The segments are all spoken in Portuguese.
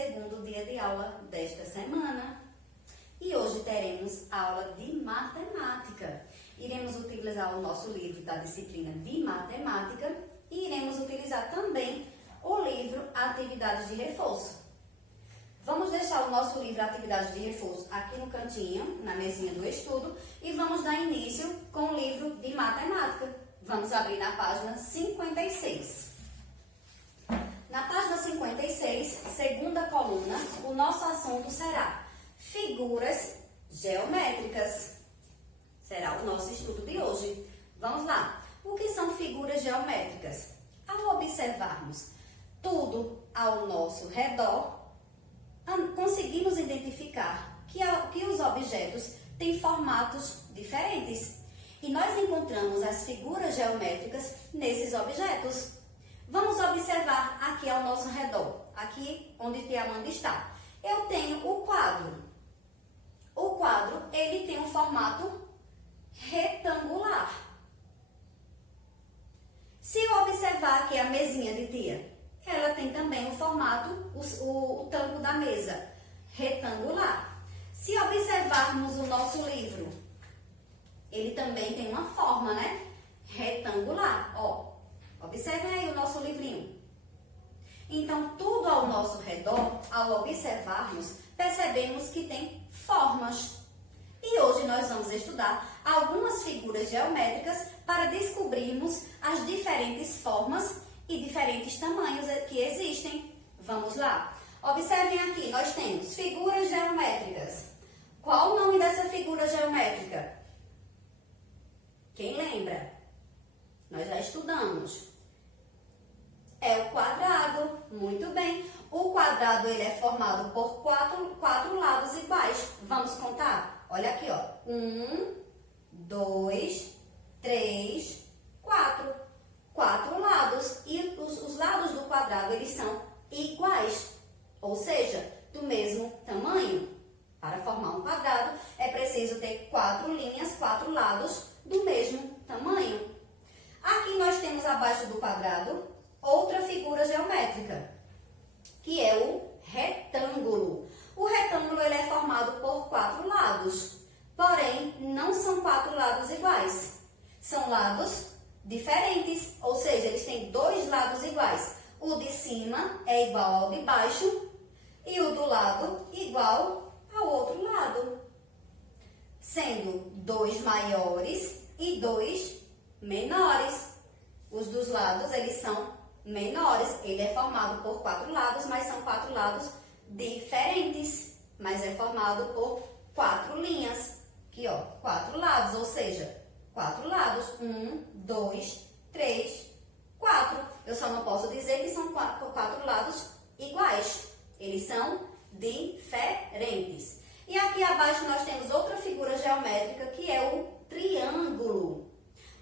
segundo dia de aula desta semana. E hoje teremos aula de matemática. Iremos utilizar o nosso livro da disciplina de matemática e iremos utilizar também o livro Atividades de Reforço. Vamos deixar o nosso livro Atividades de Reforço aqui no cantinho, na mesinha do estudo, e vamos dar início com o livro de matemática. Vamos abrir na página 56. Na página 56, segunda coluna, o nosso assunto será figuras geométricas. Será o nosso estudo de hoje. Vamos lá. O que são figuras geométricas? Ao observarmos tudo ao nosso redor, conseguimos identificar que os objetos têm formatos diferentes. E nós encontramos as figuras geométricas nesses objetos. Vamos observar aqui ao nosso redor, aqui onde Tia Amanda está. Eu tenho o quadro. O quadro, ele tem um formato retangular. Se eu observar aqui a mesinha de Tia, ela tem também o formato, o tampo da mesa, retangular. Se observarmos o nosso livro, ele também tem uma forma, né? Retangular, ó. Observem aí o nosso livrinho. Então, tudo ao nosso redor, ao observarmos, percebemos que tem formas. E hoje nós vamos estudar algumas figuras geométricas para descobrirmos as diferentes formas e diferentes tamanhos que existem. Vamos lá? Observem aqui, nós temos figuras geométricas. Qual o nome dessa figura geométrica? Quem lembra? Nós já estudamos. É o quadrado. Muito bem. O quadrado ele é formado por quatro lados iguais. Vamos contar? Olha aqui, ó. 1, 2, 3, 4. 4 lados. E os lados do quadrado, eles são iguais. Ou seja, do mesmo tamanho. Para formar um quadrado, é preciso ter 4 linhas, 4 lados do mesmo tamanho. Aqui nós temos abaixo do quadrado outra figura geométrica, que é o retângulo. O retângulo ele é formado por 4 lados, porém não são 4 lados iguais. São lados diferentes, ou seja, eles têm 2 lados iguais. O de cima é igual ao de baixo e o do lado igual ao outro lado, sendo 2 maiores e 2 menores. Os dos lados, eles são menores. Ele é formado por 4 lados, mas são 4 lados diferentes. Mas é formado por 4 linhas. Aqui, ó, 4 lados, ou seja, 4 lados. 1, 2, 3, 4. Eu só não posso dizer que são 4 lados iguais. Eles são diferentes. E aqui abaixo nós temos outra figura geométrica, que é o triângulo.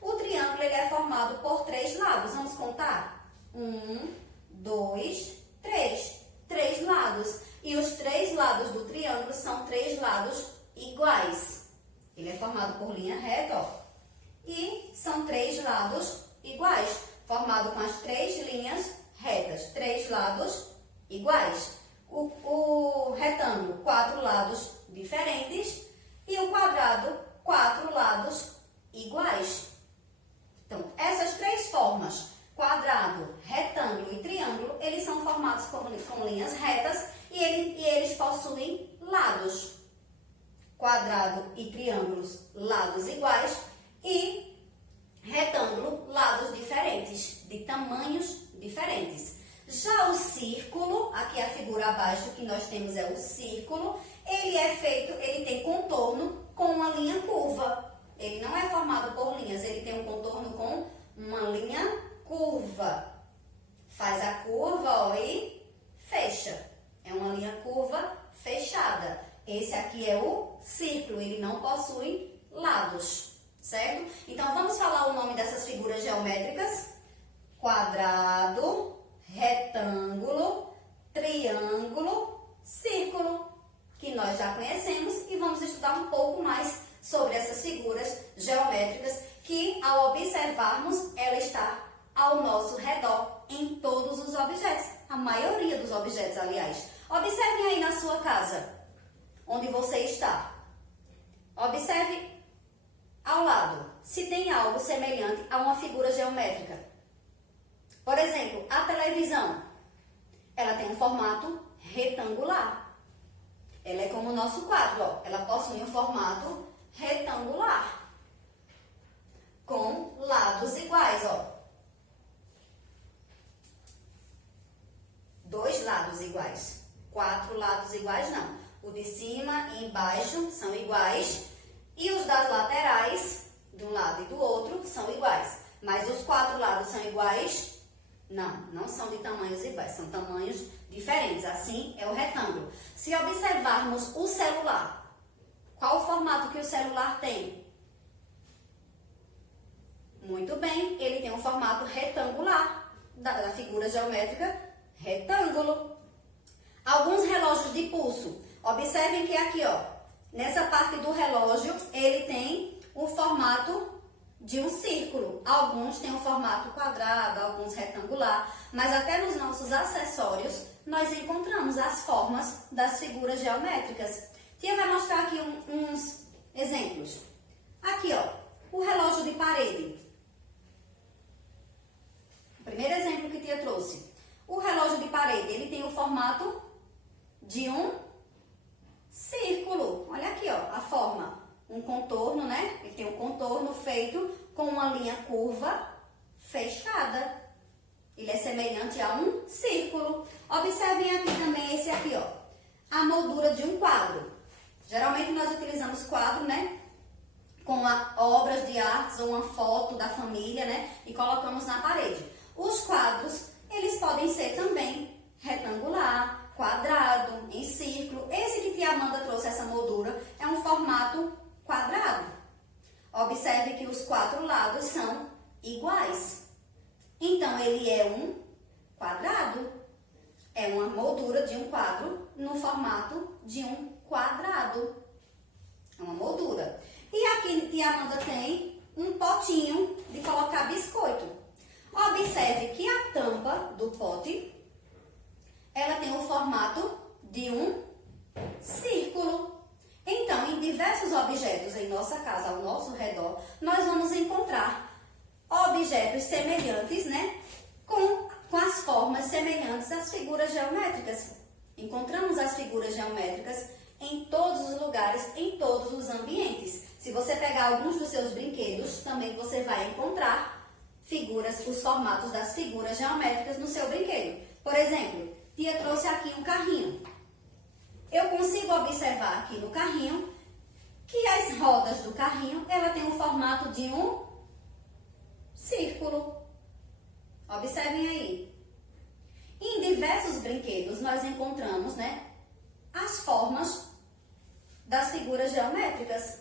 O triângulo ele é formado por 3 lados. Vamos contar? 1, 2, 3. 3 lados. E os 3 lados do triângulo são 3 lados iguais. Ele é formado por linha reta, ó. E são 3 lados iguais, formado com as 3 linhas retas. 3 lados iguais. O retângulo, 4 lados diferentes. E o quadrado, 4 lados iguais. Então, essas 3 formas, quadrado, retângulo e triângulo, eles são formados com linhas retas e eles possuem lados. Quadrado e triângulos, lados iguais, e retângulo, lados diferentes, de tamanhos diferentes. Já o círculo, aqui a figura abaixo que nós temos é o círculo, ele tem contorno com uma linha curva. Ele não é formado por linhas, ele tem um contorno com uma linha curva. Faz a curva, ó, e fecha. É uma linha curva fechada. Esse aqui é o círculo, ele não possui lados, certo? Então, vamos falar o nome dessas figuras geométricas. Quadrado, retângulo, triângulo, círculo, que nós já conhecemos, e vamos estudar um pouco mais sobre essas figuras geométricas que, ao observarmos, ela está ao nosso redor, em todos os objetos, a maioria dos objetos, aliás. Observem aí na sua casa, onde você está. Observe ao lado, se tem algo semelhante a uma figura geométrica. Por exemplo, a televisão, ela tem um formato retangular. Ela é como o nosso quadro, ó. Ela possui um formato retangular, com lados iguais, ó. 2 lados iguais. 4 lados iguais, não. O de cima e embaixo são iguais. E os das laterais, de um lado e do outro, são iguais. Mas os 4 lados são iguais? Não, não são de tamanhos iguais. São tamanhos diferentes. Assim é o retângulo. Se observarmos o celular, qual o formato que o celular tem? Muito bem, ele tem um formato retangular, da figura geométrica retângulo. Alguns relógios de pulso. Observem que aqui, ó, nessa parte do relógio, ele tem o formato de um círculo. Alguns têm um formato quadrado, alguns retangular. Mas até nos nossos acessórios, nós encontramos as formas das figuras geométricas. Tia vai mostrar aqui uns exemplos. Aqui, ó, o relógio de parede. O primeiro exemplo que Tia trouxe. O relógio de parede, ele tem o formato de um círculo. Olha aqui, ó, a forma. Um contorno, né? Ele tem um contorno feito com uma linha curva fechada. Ele é semelhante a um círculo. Observem aqui também esse aqui, ó. A moldura de um quadro. Geralmente nós utilizamos quadro, né? Com obras de artes ou uma foto da família, né? E colocamos na parede. Os quadros, eles podem ser também retangular, quadrado, em círculo. Esse que tia Amanda trouxe, essa moldura, é um formato quadrado. Observe que os 4 lados são iguais. Então, ele é um quadrado. É uma moldura de um quadro no formato de um quadrado. É uma moldura. E aqui tia Amanda tem um potinho de colocar biscoito. Observe que a tampa do pote, ela tem o formato de um círculo. Então, em diversos objetos em nossa casa, ao nosso redor, nós vamos encontrar objetos semelhantes, né? Com as formas semelhantes às figuras geométricas. Encontramos as figuras geométricas em todos os lugares, em todos os ambientes. Se você pegar alguns dos seus brinquedos, também você vai encontrar figuras, os formatos das figuras geométricas no seu brinquedo. Por exemplo, tia trouxe aqui um carrinho. Eu consigo observar aqui no carrinho que as rodas do carrinho, ela tem o formato de um círculo. Observem aí. Em diversos brinquedos nós encontramos, né, as formas das figuras geométricas.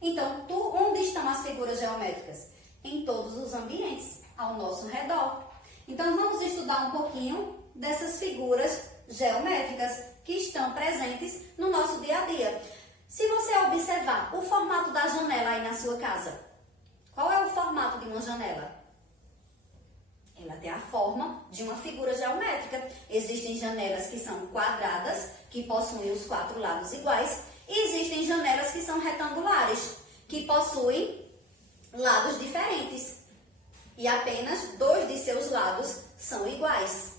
Então, onde estão as figuras geométricas? Em todos os ambientes ao nosso redor. Então, vamos estudar um pouquinho dessas figuras geométricas que estão presentes no nosso dia a dia. Se você observar o formato da janela aí na sua casa, qual é o formato de uma janela? Ela tem a forma de uma figura geométrica. Existem janelas que são quadradas, que possuem os 4 lados iguais, e existem janelas que são retangulares, que possuem lados diferentes. E apenas 2 de seus lados são iguais,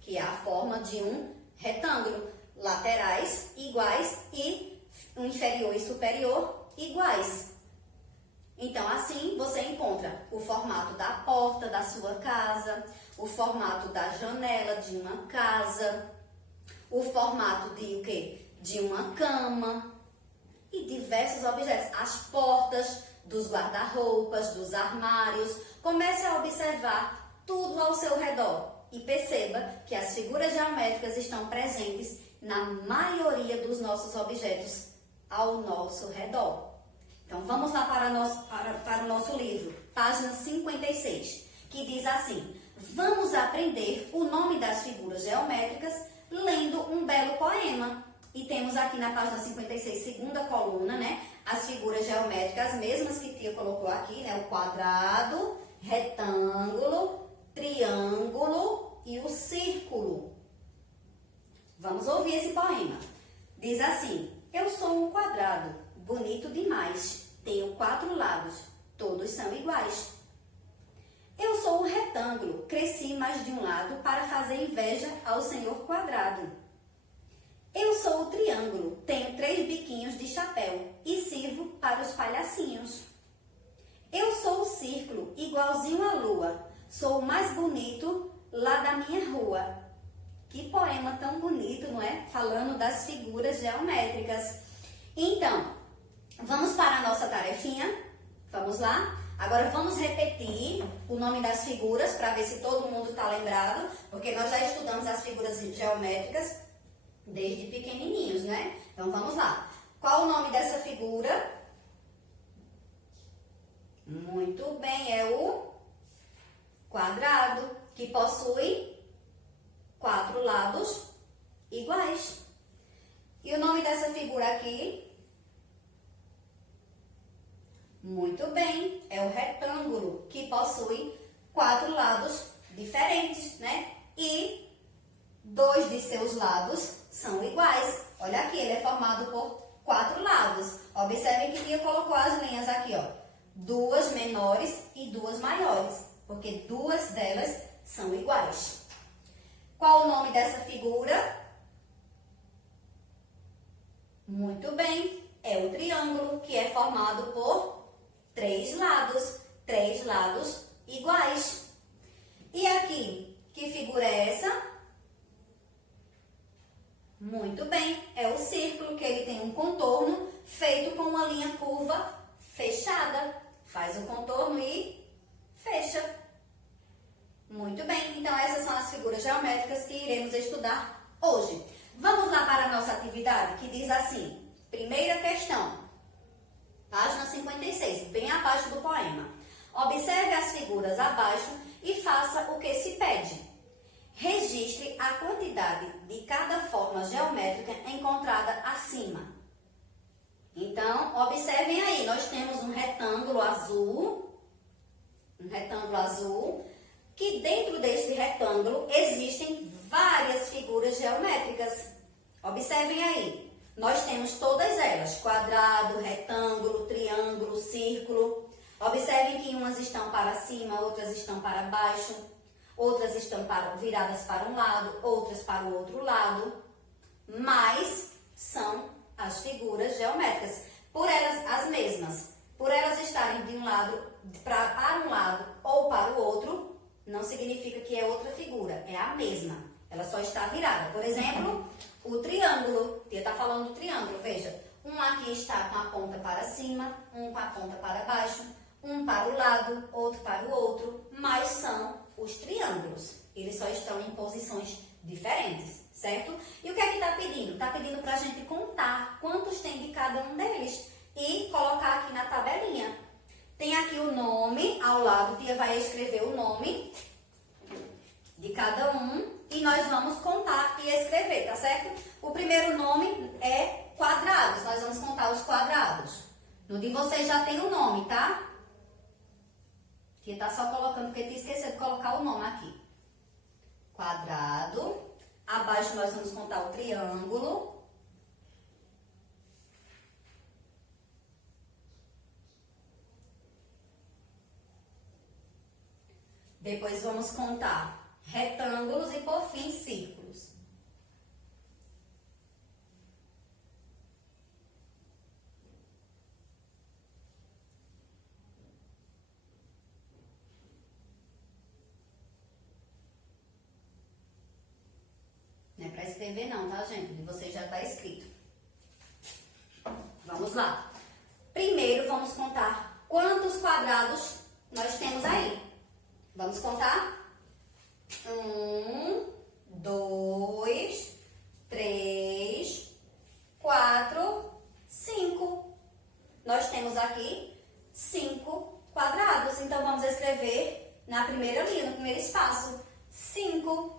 que é a forma de um retângulo. Laterais iguais e o inferior e superior iguais. Então, assim, você encontra o formato da porta da sua casa, o formato da janela de uma casa, o formato de o quê? De uma cama e diversos objetos. As portas dos guarda-roupas, dos armários. Comece a observar tudo ao seu redor e perceba que as figuras geométricas estão presentes na maioria dos nossos objetos ao nosso redor. Então, vamos lá para o nosso livro, página 56, que diz assim: vamos aprender o nome das figuras geométricas lendo um belo poema. E temos aqui na página 56, segunda coluna, né, as figuras geométricas, as mesmas que tia colocou aqui, né, o quadrado, retângulo, triângulo e o círculo. Vamos ouvir esse poema. Diz assim: eu sou um quadrado, bonito demais, tenho 4 lados, todos são iguais. Eu sou um retângulo, cresci mais de um lado para fazer inveja ao senhor quadrado. Eu sou o triângulo, tenho 3 biquinhos de chapéu e sirvo para os palhacinhos. Eu sou o círculo, igualzinho à lua, sou o mais bonito lá da minha rua. Que poema tão bonito, não é? Falando das figuras geométricas. Então, vamos para a nossa tarefinha? Vamos lá? Agora vamos repetir o nome das figuras para ver se todo mundo está lembrado, porque nós já estudamos as figuras geométricas desde pequenininhos, né? Então vamos lá. Qual o nome dessa figura? Muito bem, é o quadrado, que possui 4 lados iguais. E o nome dessa figura aqui? Muito bem, é o retângulo, que possui 4 lados diferentes, né? E 2 de seus lados são iguais. Olha aqui, ele é formado por 4 lados. Observem que Lia colocou as linhas aqui, ó. 2 menores e 2 maiores, porque 2 delas são iguais. Qual o nome dessa figura? Muito bem, é o triângulo, que é formado por 3 lados iguais. E aqui, que figura é essa? Muito bem, é o círculo, que ele tem um contorno feito com uma linha curva fechada. Faz o contorno e fecha. Muito bem, então essas são as figuras geométricas que iremos estudar hoje. Vamos lá para a nossa atividade, que diz assim: primeira questão, página 56, bem abaixo do poema. Observe as figuras abaixo e faça o que se pede. Registre a quantidade de cada forma geométrica encontrada acima. Então, observem aí, nós temos um retângulo azul, que dentro desse retângulo existem várias figuras geométricas. Observem aí, nós temos todas elas: quadrado, retângulo, triângulo, círculo. Observem que umas estão para cima, outras estão para baixo, outras estão viradas para um lado, outras para o outro lado, mas são as figuras geométricas, por elas as mesmas. Por elas estarem de um lado para um lado ou para o outro, não significa que é outra figura, é a mesma. Ela só está virada. Por exemplo, o triângulo. Tia está falando do triângulo, veja. Um aqui está com a ponta para cima, um com a ponta para baixo, um para o lado, outro para o outro, mas são os triângulos. Eles só estão em posições diferentes, certo? E o que é que está pedindo? Está pedindo para a gente contar quantos tem de cada um deles e colocar aqui na tabelinha. Tem aqui o nome ao lado, tia vai escrever o nome de cada um e nós vamos contar e escrever, tá certo? O primeiro nome é quadrados, nós vamos contar os quadrados. No de vocês já tem o nome, tá? Tia tá só colocando, porque tinha esquecido de colocar o nome aqui. Quadrado. Abaixo nós vamos contar o triângulo. Depois vamos contar retângulos e, por fim, círculos. Não é para escrever não, tá, gente? De vocês já está escrito. Vamos lá. Primeiro, vamos contar quantos quadrados nós temos aí. Vamos contar? 1, 2, 3, 4, 5. Nós temos aqui 5 quadrados. Então, vamos escrever na primeira linha, no primeiro espaço, 5.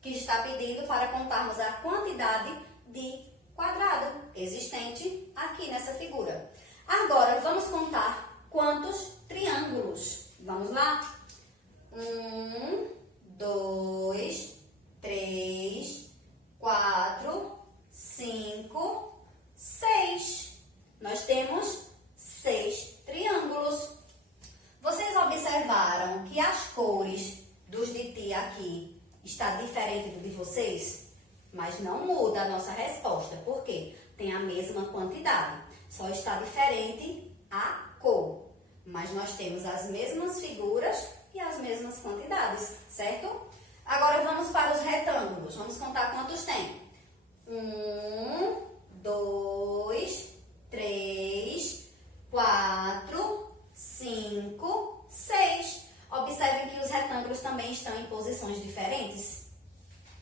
Que está pedindo para contarmos a quantidade de quadrado existente aqui nessa figura. Agora, vamos contar quantos triângulos. Vamos lá? 1, 2, 3, mas não muda a nossa resposta, porque tem a mesma quantidade, só está diferente a cor, mas nós temos as mesmas figuras e as mesmas quantidades, certo? Agora vamos para os retângulos, vamos contar quantos tem. 1, 2, 3, 4, 5, 6. Observem que os retângulos também estão em posições diferentes.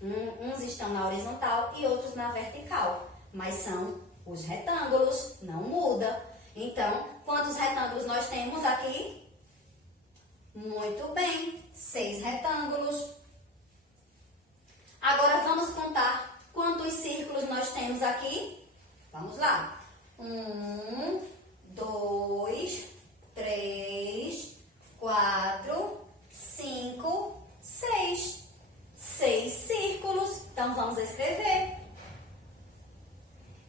Uns estão na horizontal e outros na vertical, mas são os retângulos, não muda. Então, quantos retângulos nós temos aqui? Muito bem, 6 retângulos. Agora vamos contar quantos círculos nós temos aqui? Vamos lá. 1, 2, 3, 4, 5, 6. 6 círculos. Então, vamos escrever.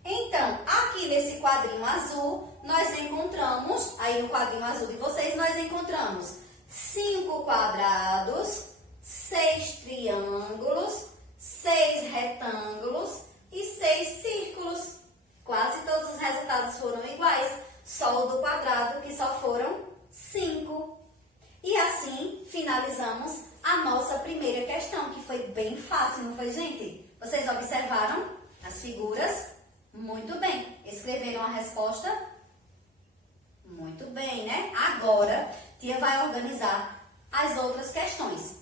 Então, aqui nesse quadrinho azul, nós encontramos, aí no quadrinho azul de vocês, nós encontramos 5 quadrados, 6 triângulos, 6 retângulos e 6 círculos. Quase todos os resultados foram iguais, só o do quadrado, que só foram 5. E assim, finalizamos a nossa primeira questão, que foi bem fácil, não foi, gente? Vocês observaram as figuras? Muito bem. Escreveram a resposta? Muito bem, né? Agora, tia vai organizar as outras questões.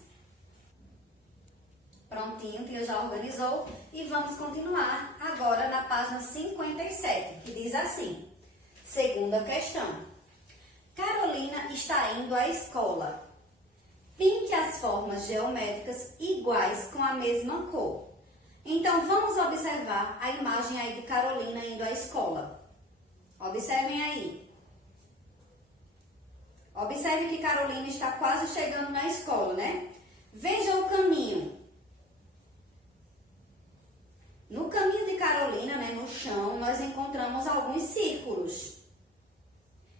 Prontinho, tia já organizou. E vamos continuar agora na página 57, que diz assim. Segunda questão. Carolina está indo à escola. Pinte as formas geométricas iguais com a mesma cor. Então, vamos observar a imagem aí de Carolina indo à escola. Observem aí. Observe que Carolina está quase chegando na escola, né? Veja o caminho. No caminho de Carolina, né, no chão, nós encontramos alguns círculos.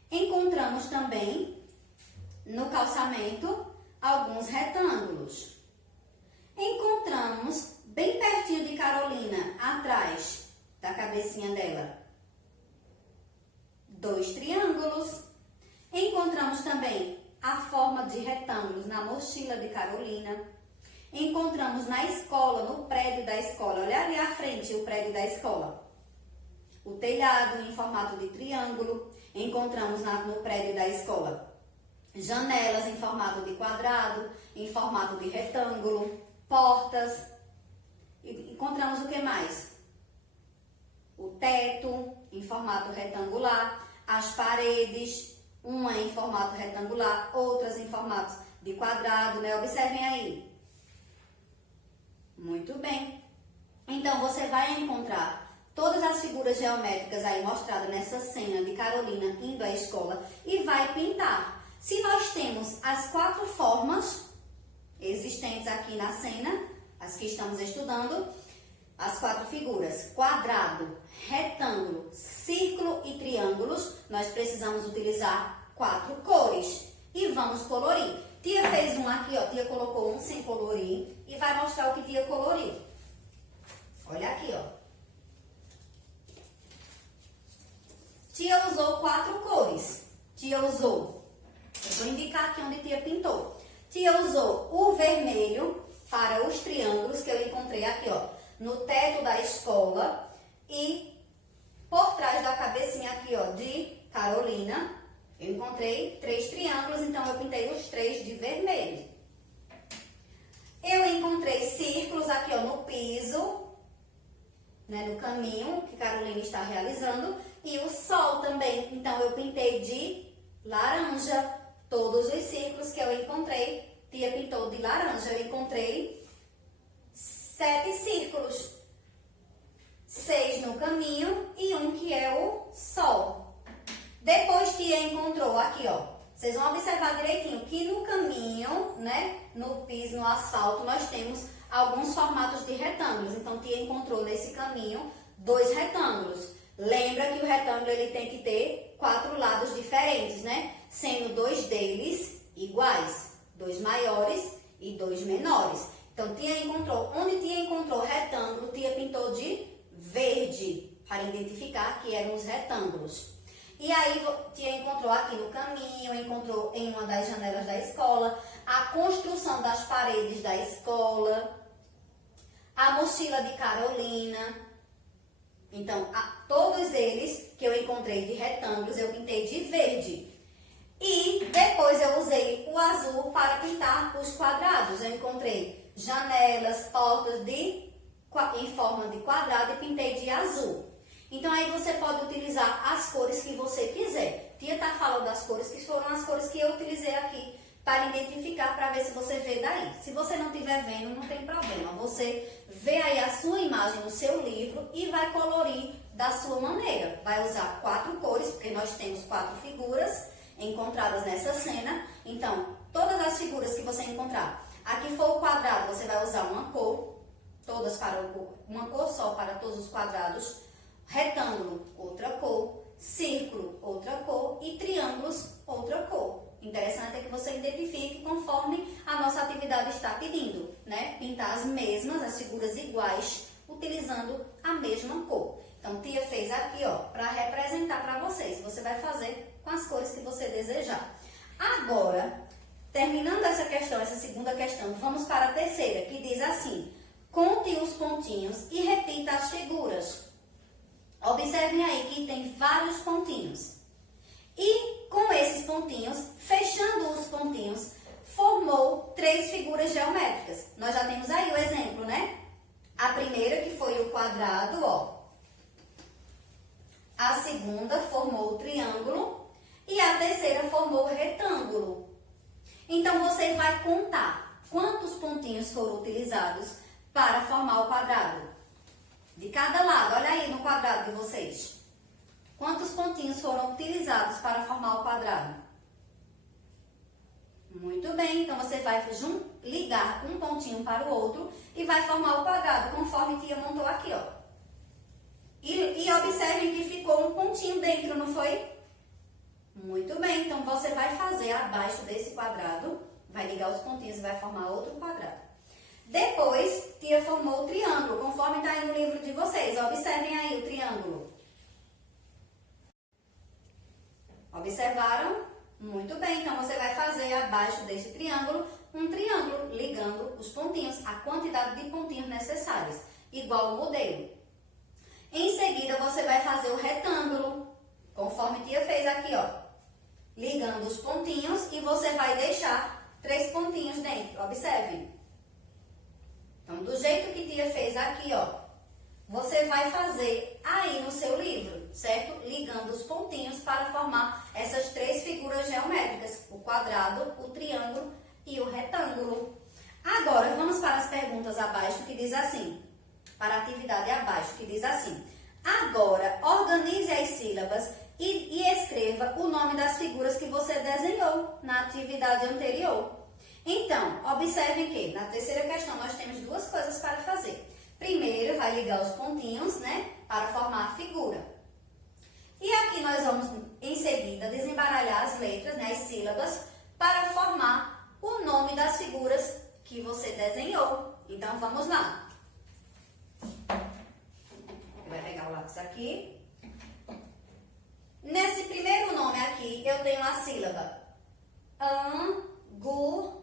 Encontramos também, no calçamento, alguns retângulos. Encontramos, bem pertinho de Carolina, atrás da cabecinha dela, 2 triângulos. Encontramos também a forma de retângulos na mochila de Carolina. Encontramos na escola, no prédio da escola, olha ali à frente o prédio da escola, o telhado em formato de triângulo. Encontramos no prédio da escola janelas em formato de quadrado, em formato de retângulo, portas. E encontramos o que mais? O teto em formato retangular, as paredes, uma em formato retangular, outras em formato de quadrado, né? Observem aí. Muito bem. Então, você vai encontrar todas as figuras geométricas aí mostradas nessa cena de Carolina indo à escola e vai pintar. Se nós temos as 4 formas existentes aqui na cena, as que estamos estudando, as 4 figuras, quadrado, retângulo, círculo e triângulos, nós precisamos utilizar 4 cores e vamos colorir. Tia fez um aqui, ó, tia colocou um sem colorir e vai mostrar o que tia coloriu. Olha aqui, ó. Tia usou 4 cores. Tia usou, eu vou indicar aqui onde tia pintou. Tia usou o vermelho para os triângulos que eu encontrei aqui, ó, no teto da escola e por trás da cabecinha aqui, ó, de Carolina. Eu encontrei 3 triângulos, então eu pintei os 3 de vermelho. Eu encontrei círculos aqui, ó, no piso, né, no caminho que Carolina está realizando, e o sol também. Então, eu pintei de laranja todos os círculos que eu encontrei. Tia pintou de laranja. Eu encontrei 7 círculos. 6 no caminho e um que é o sol. Depois, tia encontrou aqui, ó. Vocês vão observar direitinho que no caminho, né, no piso, no asfalto, nós temos alguns formatos de retângulos. Então, tia encontrou nesse caminho 2 retângulos. Lembra que o retângulo ele tem que ter 4 lados diferentes, né? Sendo 2 deles iguais, 2 maiores e 2 menores. Então, tia encontrou, onde tia encontrou retângulo, tia pintou de verde, para identificar que eram os retângulos. E aí, tia encontrou aqui no caminho, encontrou em uma das janelas da escola, a construção das paredes da escola, a mochila de Carolina. Então, todos eles que eu encontrei de retângulos, eu pintei de verde. E depois eu usei o azul para pintar os quadrados. Eu encontrei janelas, portas em forma de quadrado e pintei de azul. Então, aí você pode utilizar as cores que você quiser. Tia está falando das cores que foram as cores que eu utilizei aqui para identificar, para ver se você vê daí. Se você não estiver vendo, não tem problema. Você vê aí a sua imagem no seu livro e vai colorir da sua maneira. Vai usar 4 cores, porque nós temos 4 figuras encontradas nessa cena. Então, todas as figuras que você encontrar, aqui for o quadrado, você vai usar uma cor, todas para uma cor só para todos os quadrados. Retângulo, outra cor. Círculo, outra cor. E triângulos, outra cor. Interessante é que você identifique conforme a nossa atividade está pedindo, né? Pintar as mesmas, as figuras iguais, utilizando a mesma cor. Então, tia fez aqui, ó, para representar para vocês. Você vai fazer com as cores que você desejar. Agora, terminando essa questão, essa segunda questão, vamos para a terceira, que diz assim: conte os pontinhos e repita as figuras. Observem aí que tem vários pontinhos. E com esses pontinhos, fechando os pontinhos, formou 3 figuras geométricas. Nós já temos aí o exemplo, né? A primeira, que foi o quadrado, ó. A segunda formou o triângulo. E a terceira formou o retângulo. Então, você vai contar quantos pontinhos foram utilizados para formar o quadrado. De cada lado, olha aí no quadrado de vocês. Quantos pontinhos foram utilizados para formar o quadrado? Muito bem, então você vai ligar um pontinho para o outro e vai formar o quadrado, conforme tia montou aqui, ó. E observem que ficou um pontinho dentro, não foi? Muito bem, então você vai fazer abaixo desse quadrado, vai ligar os pontinhos e vai formar outro quadrado. Depois, tia formou o triângulo, conforme está aí no livro de vocês. Observem aí o triângulo. Observaram? Muito bem, então você vai fazer abaixo desse triângulo um triângulo, ligando os pontinhos, a quantidade de pontinhos necessários, igual o modelo. Em seguida, você vai fazer o retângulo, conforme tia fez aqui, ó. Ligando os pontinhos e você vai deixar 3 pontinhos dentro, observem. Então, do jeito que tia fez aqui, ó, você vai fazer aí no seu livro, certo? Ligando os pontinhos para formar essas 3 figuras geométricas, o quadrado, o triângulo e o retângulo. Agora, vamos para as perguntas abaixo, que diz assim, para a atividade abaixo, que diz assim: agora, organize as sílabas e escreva o nome das figuras que você desenhou na atividade anterior. Então, observem que na terceira questão nós temos 2 coisas para fazer. Primeiro, vai ligar os pontinhos, né, para formar a figura. E aqui nós vamos, em seguida, desembaralhar as letras, né, as sílabas, para formar o nome das figuras que você desenhou. Então, vamos lá. Vai pegar o lápis aqui. Nesse primeiro nome aqui, eu tenho a sílaba An-gu-tri-ló.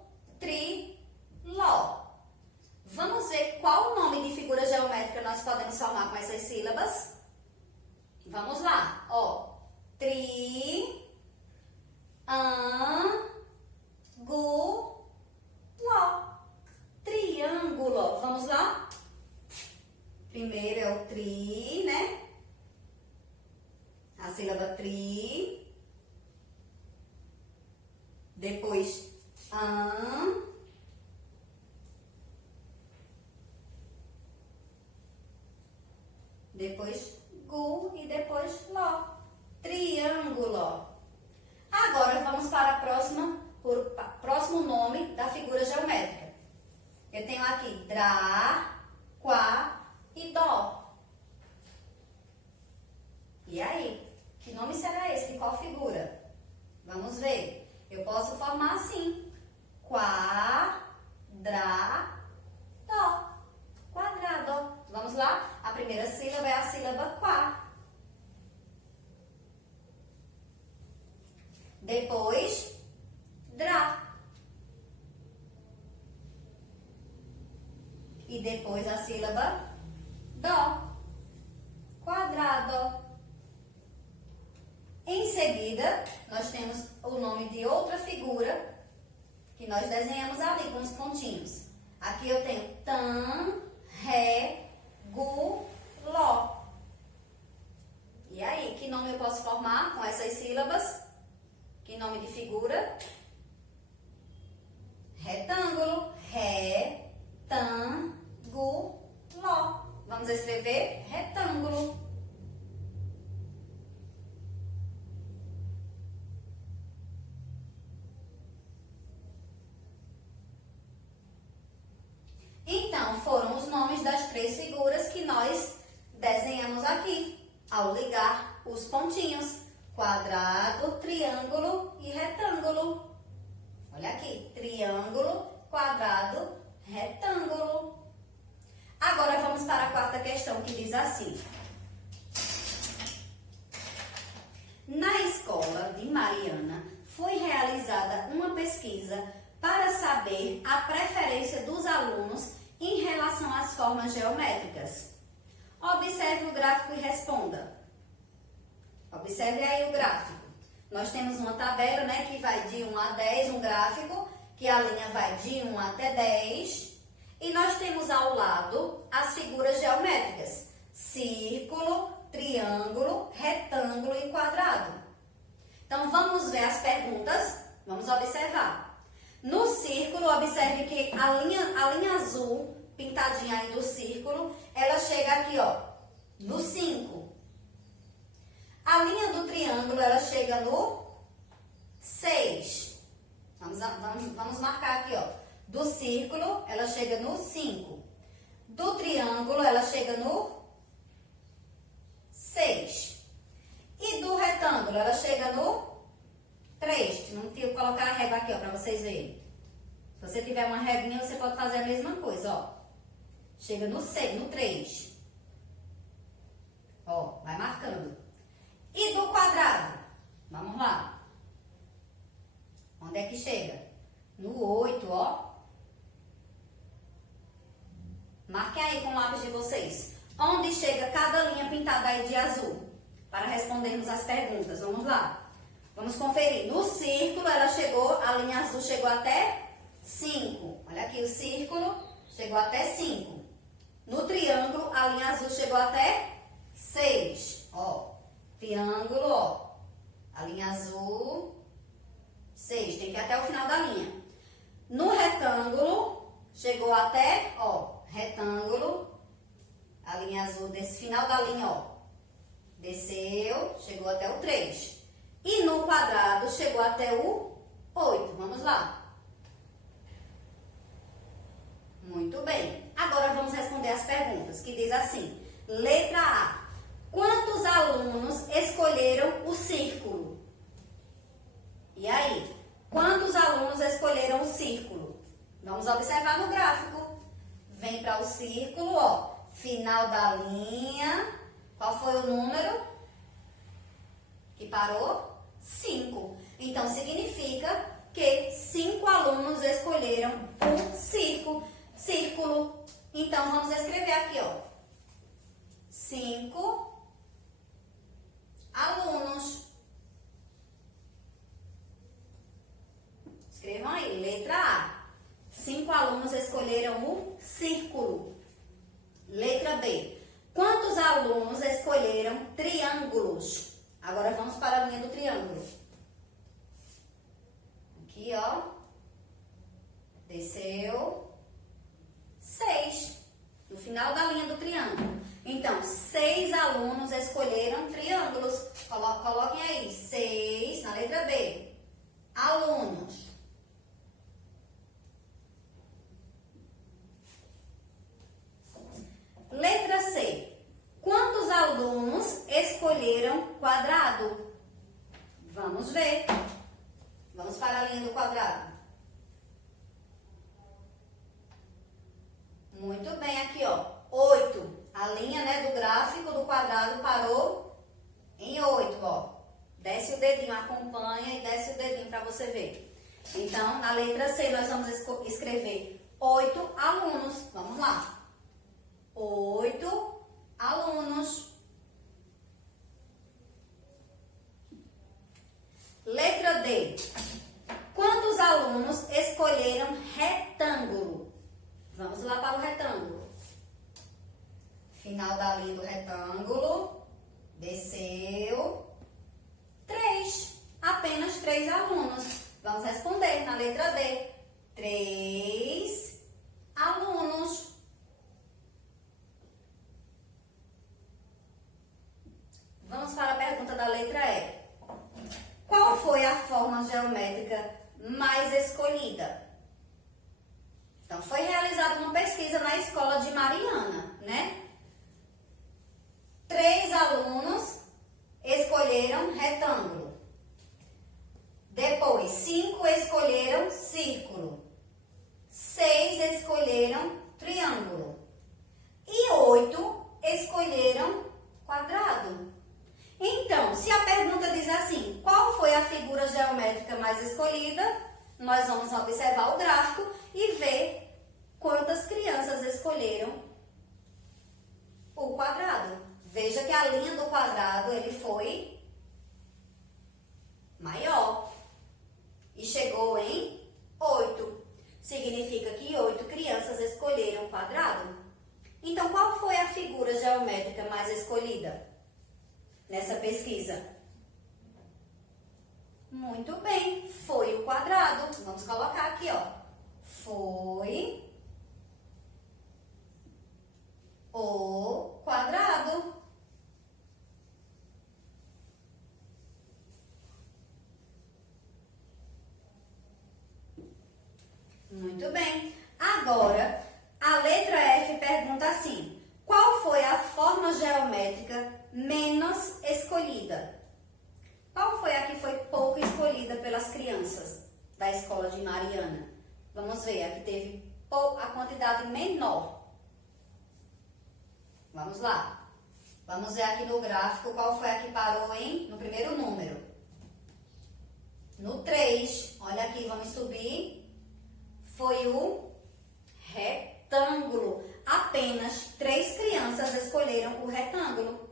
Vamos ver qual nome de figura geométrica nós podemos formar com essas sílabas? Vamos lá, ó. Tri-an-gu-ló. Triângulo. Vamos lá? Primeiro é o tri, né? A sílaba tri. Depois an. Depois gu e depois ló. Triângulo. Agora vamos para a próximo nome da figura geométrica. Eu tenho aqui drá, quá e dó. E aí? Que nome será esse? De qual figura? Vamos ver. Eu posso formar assim: quadrado. A primeira sílaba é a sílaba quá. Depois, drá. E depois a sílaba dó. Quadrado. Em seguida, nós temos o nome de outra figura que nós desenhamos ali com os pontinhos. Aqui eu tenho tan, ré, gu, ló. E aí, que nome eu posso formar com essas sílabas? Que nome de figura? Retângulo. Ré, tan, gu, ló. Vamos escrever retângulo. Então, foram os nomes das três figuras que nós desenhamos aqui, ao ligar os pontinhos: quadrado, triângulo e retângulo. Olha aqui, triângulo, quadrado, retângulo. Agora vamos para a quarta questão, que diz assim: na escola de Mariana foi realizada uma pesquisa para saber a preferência dos alunos em relação às formas geométricas. Observe o gráfico e responda. Observe aí o gráfico. Nós temos uma tabela, né, que vai de 1 a 10, um gráfico, que a linha vai de 1 até 10. E nós temos ao lado as figuras geométricas: círculo, triângulo, retângulo e quadrado. Então, vamos ver as perguntas. Vamos observar. No círculo, observe que a linha azul, pintadinha aí do círculo, ela chega aqui, ó, no 5. A linha do triângulo, ela chega no 6. Vamos marcar aqui, ó. Do círculo, ela chega no 5. Do triângulo, ela chega no 6. E do retângulo, ela chega no 3. Não tenho que colocar a régua aqui, ó, pra vocês verem. Se você tiver uma reguinha, você pode fazer a mesma coisa, ó. Chega no 6, no 3. Ó, vai marcando. E do quadrado? Vamos lá. Onde é que chega? No 8, ó. Marquem aí com o lápis de vocês. Onde chega cada linha pintada aí de azul? Para respondermos as perguntas. Vamos lá. Vamos conferir. No círculo, a linha azul chegou até 5. Olha aqui o círculo, chegou até 5. No triângulo, a linha azul chegou até 6. Ó, triângulo, ó. A linha azul, 6. Tem que ir até o final da linha. No retângulo, chegou até, ó, retângulo. A linha azul desse final da linha, ó. Desceu, chegou até o 3. E no quadrado, chegou até o 8. Vamos lá. Muito bem. Agora vamos responder as perguntas, que diz assim. Letra A. Quantos alunos escolheram o círculo? E aí? Quantos alunos escolheram o círculo? Vamos observar no gráfico. Vem para o círculo, ó. Final da linha. Qual foi o número que parou? 5. Então, significa que 5 alunos escolheram o círculo. Então, vamos escrever aqui, ó. 5 alunos. Escrevam aí, letra A. 5 alunos escolheram o círculo. Letra B. Quantos alunos escolheram triângulos? Agora vamos para a linha do triângulo. Aqui, ó. Desceu. 6. No final da linha do triângulo. Então, 6 alunos escolheram triângulos. Coloquem aí, 6 na letra B. Alunos. Letra C. Quantos alunos escolheram quadrado? Vamos ver. Vamos para a linha do quadrado. Muito bem, aqui, ó. 8. A linha, né, né, do gráfico do quadrado parou em 8, ó. Desce o dedinho, acompanha e desce o dedinho para você ver. Então, na letra C, nós vamos escrever 8 alunos. Vamos lá. 8 alunos. Letra D. Quantos alunos escolheram retângulo? Vamos lá para o retângulo. Final da linha do retângulo. Desceu. 3. Apenas 3 alunos. Vamos responder na letra D. 3 alunos. Vamos para a pergunta da letra E. Qual foi a forma geométrica mais escolhida? Então, foi realizada uma pesquisa na escola de Mariana, né? 3 alunos escolheram retângulo. Depois, 5 escolheram círculo. 6 escolheram triângulo. E 8 escolheram quadrado. Então, se a pergunta diz assim, qual foi a figura geométrica mais escolhida? Nós vamos observar o gráfico e ver quantas crianças escolheram o quadrado. Veja que a linha do quadrado ele foi maior e chegou em 8. Significa que 8 crianças escolheram o quadrado. Então, qual foi a figura geométrica mais escolhida nessa pesquisa? Muito bem, foi o quadrado. Vamos colocar aqui, ó. Foi o quadrado. Muito bem. Agora, a letra F pergunta assim: qual foi a forma geométrica menos escolhida? Qual foi a que foi pouco escolhida pelas crianças da escola de Mariana? Vamos ver, a que teve a quantidade menor. Vamos lá. Vamos ver aqui no gráfico qual foi a que parou no primeiro número. No 3, olha aqui, vamos subir. Foi o retângulo. Apenas 3 crianças escolheram o retângulo.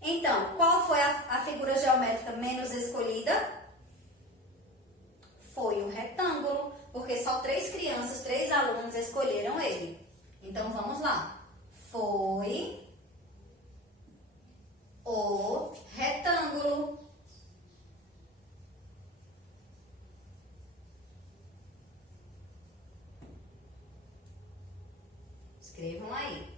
Então, qual foi a figura geométrica menos escolhida? Foi o retângulo, porque só 3 crianças, 3 alunos escolheram ele. Então, vamos lá. Foi o retângulo. Escrevam aí.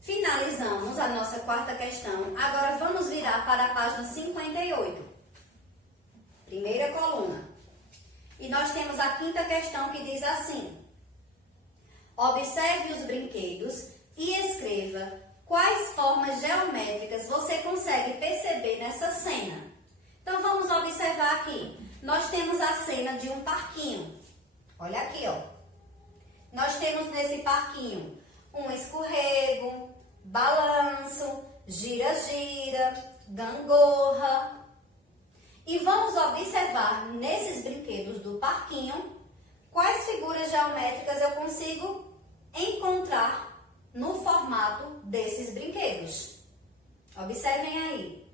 Finalizamos a nossa quarta questão. Agora vamos virar para a página 58. Primeira coluna. E nós temos a quinta questão que diz assim: observe os brinquedos e escreva quais formas geométricas você consegue perceber nessa cena. Então vamos observar aqui. Nós temos a cena de um parquinho. Olha aqui, ó. Nós temos nesse parquinho um escorrego, balanço, gira-gira, gangorra. E vamos observar nesses brinquedos do parquinho quais figuras geométricas eu consigo encontrar no formato desses brinquedos. Observem aí.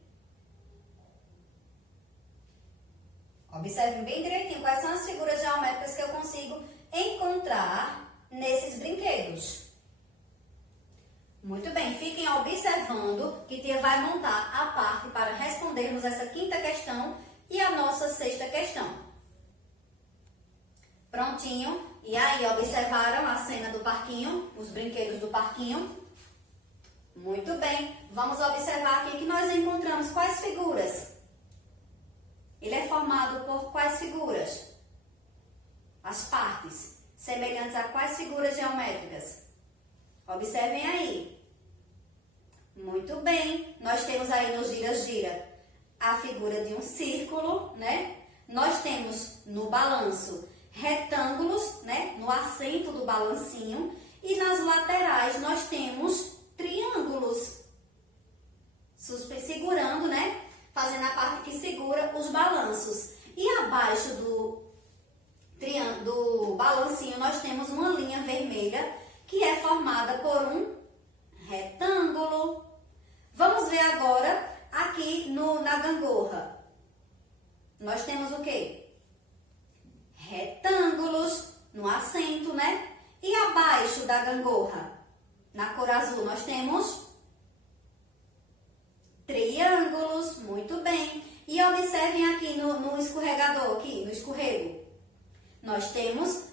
Observem bem direitinho quais são as figuras geométricas que eu consigo encontrar nesses brinquedos. Muito bem, fiquem observando que Tia vai montar a parte para respondermos essa quinta questão e a nossa sexta questão. Prontinho? E aí, observaram a cena do parquinho, os brinquedos do parquinho? Muito bem, vamos observar aqui que nós encontramos quais figuras? Ele é formado por quais figuras? As partes, semelhantes a quais figuras geométricas? Observem aí. Muito bem. Nós temos aí no gira-gira a figura de um círculo, né? Nós temos no balanço retângulos, né? No assento do balancinho. E nas laterais nós temos triângulos. gangorra, nós temos o quê? Retângulos no assento, né? E abaixo da gangorra, na cor azul, nós temos triângulos, muito bem. E observem aqui no escorregador, aqui no escorrego. Nós temos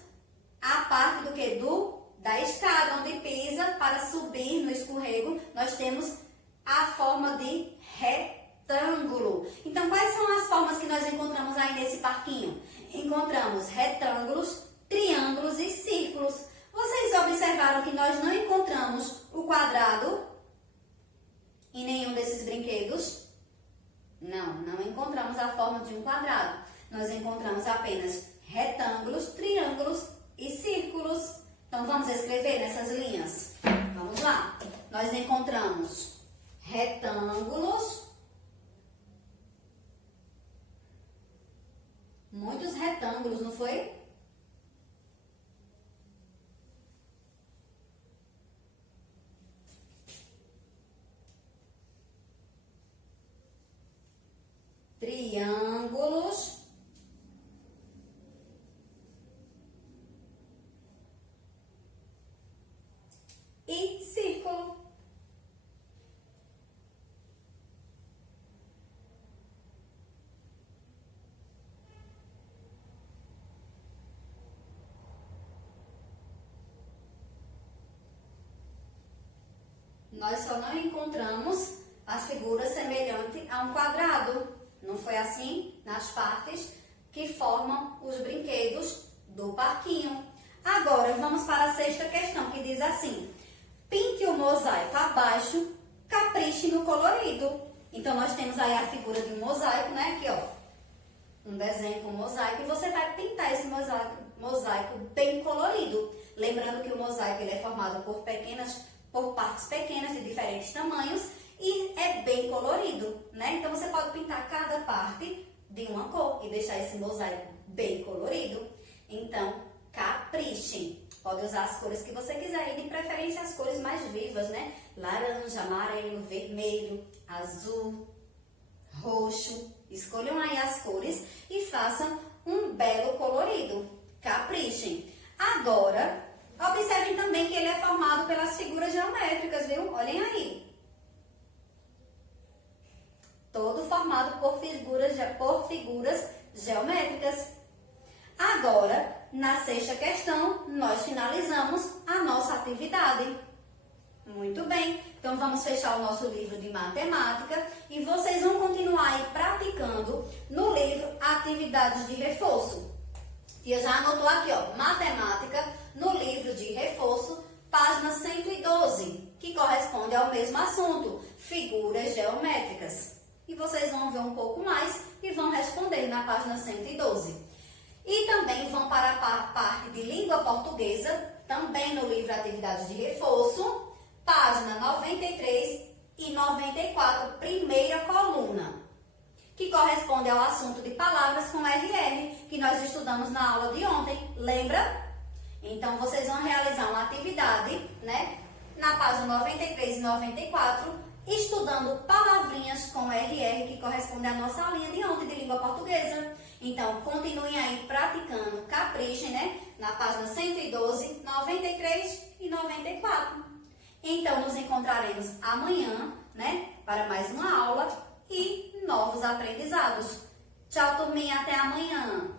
a parte do que? Da escada, onde pisa para subir no escorrego. Nós temos a forma de retângulo. Então, quais são as formas que nós encontramos aí nesse parquinho? Encontramos retângulos, triângulos e círculos. Vocês observaram que nós não encontramos o quadrado em nenhum desses brinquedos? Não encontramos a forma de um quadrado. Nós encontramos apenas retângulos, triângulos e círculos. Então, vamos escrever nessas linhas? Vamos lá. Nós encontramos retângulos, muitos retângulos, não foi? Triângulos e círculo. Nós só não encontramos as figuras semelhantes a um quadrado. Não foi assim nas partes que formam os brinquedos do parquinho. Agora, vamos para a sexta questão, que diz assim: pinte o mosaico abaixo, capriche no colorido. Então, nós temos aí a figura de um mosaico, né? Aqui, ó, um desenho com mosaico. E você vai pintar esse mosaico bem colorido. Lembrando que o mosaico ele é formado por partes pequenas de diferentes tamanhos e é bem colorido, né? Então, você pode pintar cada parte de uma cor e deixar esse mosaico bem colorido. Então, caprichem. Pode usar as cores que você quiser e de preferência as cores mais vivas, né? Laranja, amarelo, vermelho, azul, roxo. Escolham aí as cores e façam um belo colorido. Caprichem. Agora, observem também que ele é formado pelas figuras geométricas, viu? Olhem aí. Todo formado por figuras geométricas. Agora, na sexta questão, nós finalizamos a nossa atividade. Muito bem, então vamos fechar o nosso livro de matemática e vocês vão continuar aí praticando no livro Atividades de Reforço. E eu já anotou aqui, ó, matemática no livro de reforço, página 112, que corresponde ao mesmo assunto, figuras geométricas. E vocês vão ver um pouco mais e vão responder na página 112. E também vão para a parte de língua portuguesa, também no livro Atividades de Reforço, página 93 e 94, primeira coluna, que corresponde ao assunto de palavras com RR, que nós estudamos na aula de ontem, lembra? Então, vocês vão realizar uma atividade, né, na página 93 e 94, estudando palavrinhas com RR, que corresponde à nossa aulinha de ontem de língua portuguesa. Então, continuem aí praticando, caprichem, né? Na página 112, 93 e 94. Então, nos encontraremos amanhã, né? Para mais uma aula e novos aprendizados. Tchau, turminha, até amanhã!